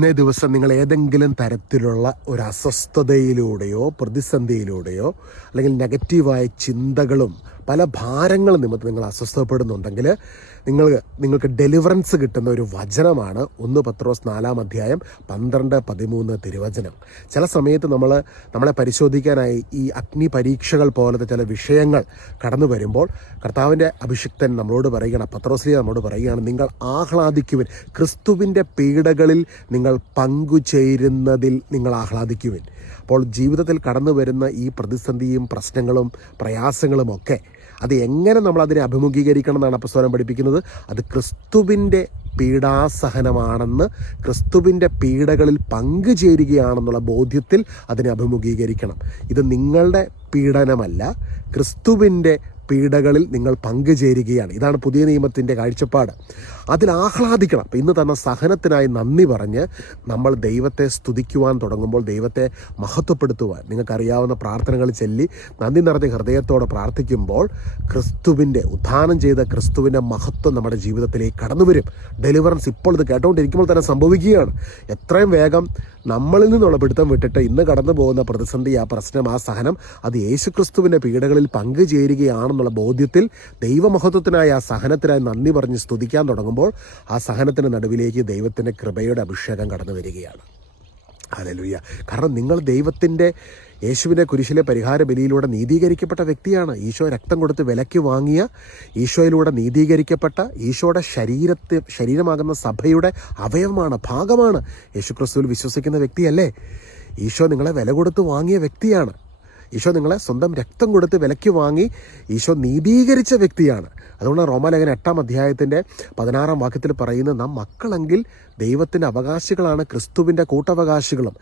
ഇന്നേ ദിവസം നിങ്ങൾ ഏതെങ്കിലും തരത്തിലുള്ള ഒരു അസ്വസ്ഥതയിലൂടെയോ പ്രതിസന്ധിയിലൂടെയോ അല്ലെങ്കിൽ നെഗറ്റീവായ ചിന്തകളും പല ഭാരങ്ങളും നിമിത്തം നിങ്ങൾ അസ്വസ്ഥപ്പെടുന്നുണ്ടെങ്കിൽ നിങ്ങൾക്ക് ഡെലിവറൻസ് കിട്ടുന്ന ഒരു വചനമാണ് 1 പത്രോസ് 4:12-13 തിരുവചനം. ചില സമയത്ത് നമ്മളെ പരിശോധിക്കാനായി ഈ അഗ്നി പരീക്ഷകൾ പോലത്തെ ചില വിഷയങ്ങൾ കടന്നു വരുമ്പോൾ കർത്താവിൻ്റെ അഭിഷിക്തൻ നമ്മളോട് പറയുകയാണ്, പത്രോസ്ലീഹ നമ്മോട് പറയുകയാണ്, നിങ്ങൾ ആഹ്ലാദിക്കുവിൻ, ക്രിസ്തുവിൻ്റെ പീഡകളിൽ നിങ്ങൾ പങ്കുചേരുന്നതിൽ നിങ്ങൾ ആഹ്ലാദിക്കുവിൻ. അപ്പോൾ ജീവിതത്തിൽ കടന്നു വരുന്ന ഈ പ്രതിസന്ധിയും പ്രശ്നങ്ങളും പ്രയാസങ്ങളുമൊക്കെ അത് എങ്ങനെ നമ്മളതിനെ അഭിമുഖീകരിക്കണം എന്നാണ് അപ്പസ്തലൻ പഠിപ്പിക്കുന്നത്. അത് ക്രിസ്തുവിൻ്റെ പീഡാസഹനമാണെന്ന്, ക്രിസ്തുവിൻ്റെ പീഡകളിൽ പങ്കുചേരുകയാണെന്നുള്ള ബോധ്യത്തിൽ അതിനെ അഭിമുഖീകരിക്കണം. ഇത് നിങ്ങളുടെ പീഡനമല്ല, ക്രിസ്തുവിൻ്റെ പീഡകളിൽ നിങ്ങൾ പങ്കുചേരുകയാണ്. ഇതാണ് പുതിയ നിയമത്തിൻ്റെ കാഴ്ചപ്പാട്. അതിൽ ആഹ്ലാദിക്കണം. അപ്പം ഇന്ന് തന്ന സഹനത്തിനായി നന്ദി പറഞ്ഞ് നമ്മൾ ദൈവത്തെ സ്തുതിക്കുവാൻ തുടങ്ങുമ്പോൾ, ദൈവത്തെ മഹത്വപ്പെടുത്തുവാൻ നിങ്ങൾക്കറിയാവുന്ന പ്രാർത്ഥനകൾ ചൊല്ലി നന്ദി നിറഞ്ഞ ഹൃദയത്തോടെ പ്രാർത്ഥിക്കുമ്പോൾ ക്രിസ്തുവിൻ്റെ ഉദ്ധാനം ചെയ്ത ക്രിസ്തുവിൻ്റെ മഹത്വം നമ്മുടെ ജീവിതത്തിലേക്ക് കടന്നു വരും. ഡെലിവറൻസ് ഇപ്പോൾ ഇത് കേട്ടുകൊണ്ടിരിക്കുമ്പോൾ തന്നെ സംഭവിക്കുകയാണ്. എത്രയും വേഗം നമ്മളിൽ നിന്നുള്ള പിടുത്തം വിട്ടിട്ട് ഇന്ന് കടന്നു പോകുന്ന പ്രതിസന്ധി, ആ പ്രശ്നം, ആ സഹനം അത് യേശുക്രിസ്തുവിൻ്റെ പീഡകളിൽ പങ്കുചേരുകയാണെന്നുള്ള ബോധ്യത്തിൽ ദൈവമഹത്വത്തിനായി ആ സഹനത്തിനായി നന്ദി പറഞ്ഞ് സ്തുതിക്കാൻ തുടങ്ങുമ്പോൾ ആ സഹനത്തിന് നടുവിലേക്ക് ദൈവത്തിൻ്റെ കൃപയുടെ അഭിഷേകം കടന്നു വരികയാണ്. ഹല്ലേലൂയ. കാരണം നിങ്ങൾ ദൈവത്തിൻ്റെ യേശുവിൻ്റെ കുരിശിലെ പരിഹാര ബലിയിലൂടെ നീതീകരിക്കപ്പെട്ട വ്യക്തിയാണ്. ഈശോ രക്തം കൊടുത്ത് വിലയ്ക്ക് വാങ്ങിയ, ഈശോയിലൂടെ നീതീകരിക്കപ്പെട്ട, ഈശോയുടെ ശരീരമാകുന്ന സഭയുടെ അവയവമാണ്, ഭാഗമാണ്. യേശുക്രിസ്തുവിൽ വിശ്വസിക്കുന്ന വ്യക്തിയല്ലേ? ഈശോ നിങ്ങളെ വില കൊടുത്ത് വാങ്ങിയ വ്യക്തിയാണ്. ഈശോ നിങ്ങളെ സ്വന്തം രക്തം കൊടുത്ത് വിലയ്ക്ക് വാങ്ങി ഈശോ നീതീകരിച്ച വ്യക്തിയാണ്. അതുകൊണ്ട് റോമാലേഖനം 8-ാം പറയുന്നത്, നാം മക്കളെങ്കിൽ ദൈവത്തിൻ്റെ അവകാശികളാണ്, ക്രിസ്തുവിൻ്റെ കൂട്ടവകാശികളും.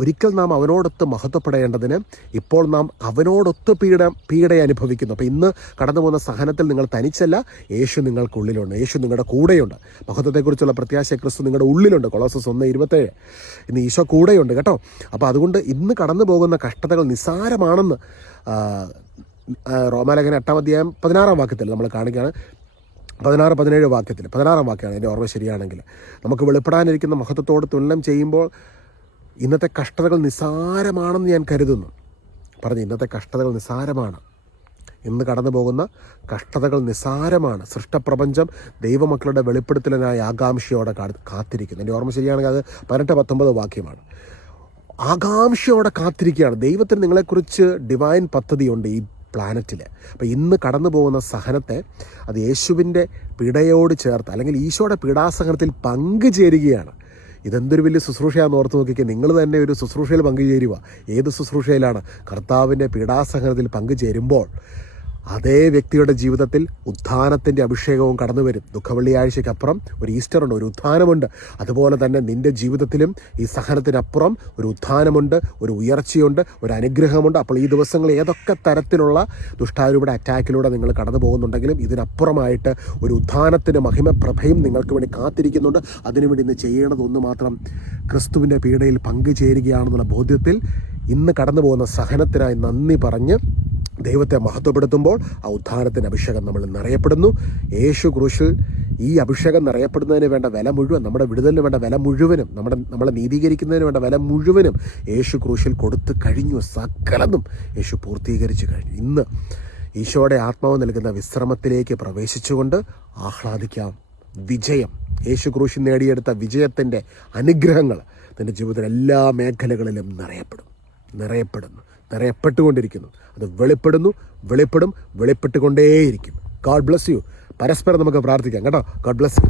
ഒരിക്കൽ നാം അവനോടൊത്ത് മഹത്വപ്പെടേണ്ടതിന് ഇപ്പോൾ നാം അവനോടൊത്ത് പീഡ അനുഭവിക്കുന്നു. അപ്പോൾ ഇന്ന് കടന്നു പോകുന്ന സഹനത്തിൽ നിങ്ങൾ തനിച്ചല്ല, യേശു നിങ്ങൾക്കുള്ളിലുണ്ട്, യേശു നിങ്ങളുടെ കൂടെയുണ്ട്. മഹത്വത്തെക്കുറിച്ചുള്ള പ്രത്യാശ ക്രിസ്തു നിങ്ങളുടെ ഉള്ളിലുണ്ട്. കൊളോസസ് 1:27. ഇന്ന് ഈശോ കൂടെയുണ്ട് കേട്ടോ. അപ്പോൾ അതുകൊണ്ട് ഇന്ന് കടന്നു പോകുന്ന കഷ്ടതകൾ നിസ്സാരമാണെന്ന് റോമാലേഖനം 8-ാം നമ്മൾ കാണിക്കുകയാണ്. 16-17 വാക്യത്തിൽ 16-ാം വാക്യമാണ് എൻ്റെ ഓർമ്മ ശരിയാണെങ്കിൽ. നമുക്ക് വെളിപ്പെടാനിരിക്കുന്ന മഹത്വത്തോട് തുലനം ചെയ്യുമ്പോൾ ഇന്നത്തെ കഷ്ടതകൾ നിസ്സാരമാണെന്ന് ഞാൻ കരുതുന്നു. ഇന്നത്തെ കഷ്ടതകൾ നിസ്സാരമാണ്. ഇന്ന് കടന്നു പോകുന്ന കഷ്ടതകൾ നിസ്സാരമാണ്. സൃഷ്ടപ്രപഞ്ചം ദൈവമക്കളുടെ വെളിപ്പെടുത്തലിനായി ആകാംക്ഷയോടെ കാത്തിരിക്കുന്നു. എൻ്റെ ഓർമ്മ ശരിയാണെങ്കിൽ അത് 18-19 വാക്യമാണ്. ആകാംക്ഷയോടെ കാത്തിരിക്കുകയാണ്. ദൈവത്തിന് നിങ്ങളെക്കുറിച്ച് ഡിവൈൻ പദ്ധതിയുണ്ട് ഈ പ്ലാനറ്റിൽ. അപ്പോൾ ഇന്ന് കടന്നു പോകുന്ന സഹനത്തെ അത് യേശുവിൻ്റെ പീഡയോട് ചേർത്ത്, അല്ലെങ്കിൽ ഈശോയുടെ പീഡാസഹനത്തിൽ പങ്കുചേരുകയാണ്. ഇതെന്തൊരു വലിയ ശുശ്രൂഷയാണെന്ന് ഓർത്ത് നോക്കിക്കുക. നിങ്ങൾ തന്നെ ഒരു ശുശ്രൂഷയിൽ പങ്കുചേരുക. ഏത് ശുശ്രൂഷയിലാണ്? കർത്താവിൻ്റെ പീഡാസഹനത്തിൽ പങ്കുചേരുമ്പോൾ അതേ വ്യക്തിയുടെ ജീവിതത്തിൽ ഉത്ഥാനത്തിൻ്റെ അഭിഷേകവും കടന്നു വരും. ദുഃഖവെള്ളിയാഴ്ചയ്ക്കപ്പുറം ഒരു ഈസ്റ്ററുണ്ട്, ഒരു ഉത്ഥാനമുണ്ട്. അതുപോലെ തന്നെ നിൻ്റെ ജീവിതത്തിലും ഈ സഹനത്തിനപ്പുറം ഒരു ഉത്ഥാനമുണ്ട്, ഒരു ഉയർച്ചയുണ്ട്, ഒരു അനുഗ്രഹമുണ്ട്. അപ്പോൾ ഈ ദിവസങ്ങൾ ഏതൊക്കെ തരത്തിലുള്ള ദുഷ്ടാരൂപയുടെ അറ്റാക്കിലൂടെ നിങ്ങൾ കടന്നു പോകുന്നുണ്ടെങ്കിലും ഇതിനപ്പുറമായിട്ട് ഒരു ഉത്ഥാനത്തിൻ്റെ മഹിമപ്രഭയും നിങ്ങൾക്ക് വേണ്ടി കാത്തിരിക്കുന്നുണ്ട്. അതിനുവേണ്ടി ഇന്ന് ചെയ്യേണ്ടതൊന്ന് മാത്രം, ക്രിസ്തുവിൻ്റെ പീഡയിൽ പങ്കുചേരുകയാണെന്നുള്ള ബോധ്യത്തിൽ ഇന്ന് കടന്നു പോകുന്ന സഹനത്തിനായി നന്ദി പറഞ്ഞ് ദൈവത്തെ മഹത്വപ്പെടുത്തുമ്പോൾ ആ ഉദ്ധാനത്തിൻ്റെ അഭിഷേകം നമ്മൾ നിറയപ്പെടുന്നു. യേശു ക്രൂശിൽ ഈ അഭിഷേകം നിറയപ്പെടുന്നതിന് വേണ്ട വില മുഴുവൻ, നമ്മുടെ വിടുതലിന് വേണ്ട വില മുഴുവനും, നമ്മളെ നീതീകരിക്കുന്നതിന് വേണ്ട വില മുഴുവനും യേശു ക്രൂശിൽ കൊടുത്തു കഴിഞ്ഞു. സകലതും യേശു പൂർത്തീകരിച്ചു കഴിഞ്ഞു. ഇന്ന് ഈശോയുടെ ആത്മാവ് നൽകുന്ന വിശ്രമത്തിലേക്ക് പ്രവേശിച്ചുകൊണ്ട് ആഹ്ലാദിക്കാം. വിജയം, യേശു ക്രൂശിൽ നേടിയെടുത്ത വിജയത്തിൻ്റെ അനുഗ്രഹങ്ങൾ നിൻ്റെ ജീവിതത്തിലെ എല്ലാ മേഖലകളിലും നിറയപ്പെട്ടുകൊണ്ടിരിക്കുന്നു. അത് വെളിപ്പെടും, വെളിപ്പെട്ടുകൊണ്ടേയിരിക്കും. God bless you. പരസ്പരം നമുക്ക് പ്രാർത്ഥിക്കാം കേട്ടോ. God bless you.